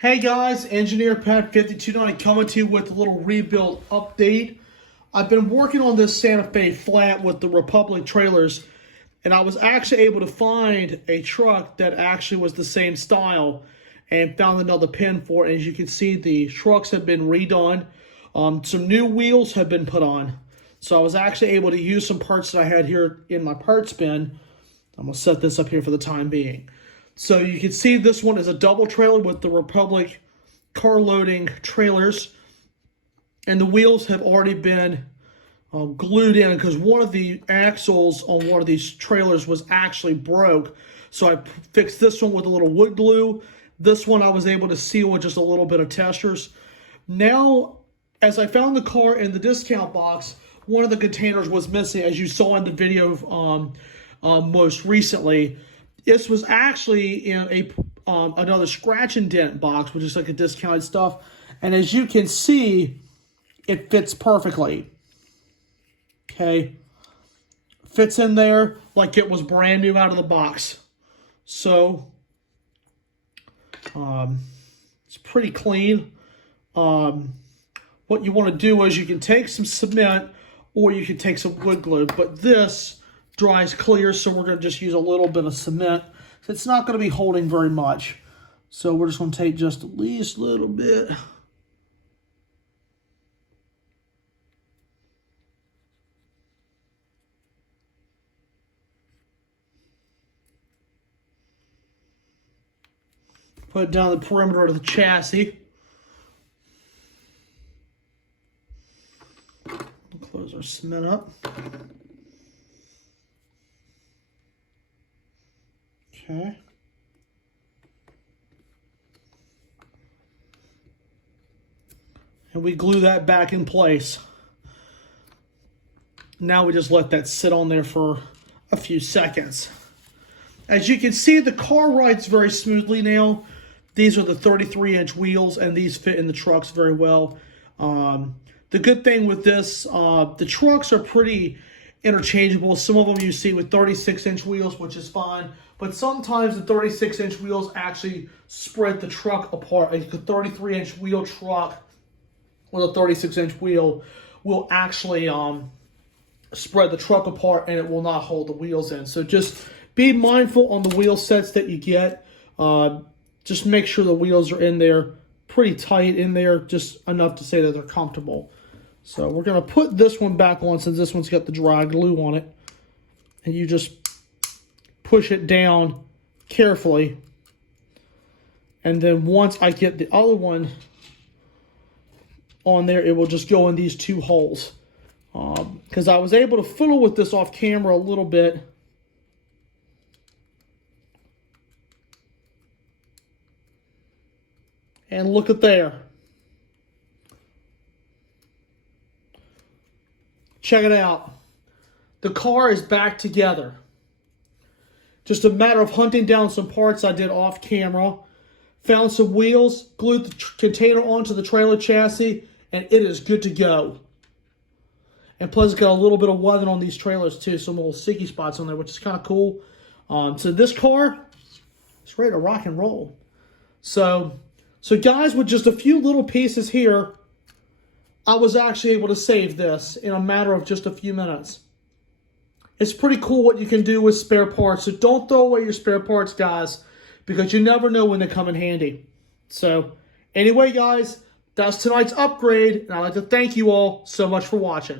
Hey guys, Engineer Pat 529 coming to you with a little rebuild update. I've been working on this Santa Fe flat with the Republic trailers, and I was actually able to find a truck that actually was the same style and found another pin for it. As you can see, the trucks have been redone. Some new wheels have been put on. So I was actually able to use some parts that I had here in my parts bin. I'm going to set this up here for the time being. So you can see this one is a double trailer with the Republic car loading trailers. And the wheels have already been glued in because one of the axles on one of these trailers was actually broke. So I fixed this one with a little wood glue. This one I was able to seal with just a little bit of testers. Now, as I found the car in the discount box, one of the containers was missing, as you saw in the video most recently. This was actually in another scratch and dent box, which is like a discounted stuff. And as you can see, it fits perfectly. Okay. Fits in there like it was brand new out of the box. So, it's pretty clean. What you want to do is you can take some cement or you can take some wood glue. But this dries clear, so we're going to just use a little bit of cement. So it's not going to be holding very much. So we're just going to take just at least a little bit. Put it down the perimeter of the chassis. Close our cement up. Okay. And we glue that back in place. Now we just let that sit on there for a few seconds. As you can see, the car rides very smoothly now. These are the 33-inch wheels, and these fit in the trucks very well. The good thing with this, the trucks are pretty interchangeable. Some of them you see with 36-inch wheels, which is fine. But sometimes the 36-inch wheels actually spread the truck apart. A 33-inch wheel truck with a 36-inch wheel will actually spread the truck apart, and it will not hold the wheels in. So just be mindful on the wheel sets that you get. Just make sure the wheels are in there pretty tight in there, just enough to say that they're comfortable. So we're going to put this one back on since this one's got the dry glue on it. And you just push it down carefully. And then once I get the other one on there, it will just go in these two holes. Because I was able to fiddle with this off camera a little bit. And look at there. Check it out. The car is back together. Just a matter of hunting down some parts I did off camera. Found some wheels, glued the container onto the trailer chassis, and it is good to go. And plus it's got a little bit of weathering on these trailers too, some little sticky spots on there, which is kind of cool. So this car is ready to rock and roll. So guys, with just a few little pieces here, I was actually able to save this in a matter of just a few minutes. It's pretty cool what you can do with spare parts. So don't throw away your spare parts, guys, because you never know when they come in handy. So anyway, guys, that's tonight's upgrade, and I'd like to thank you all so much for watching.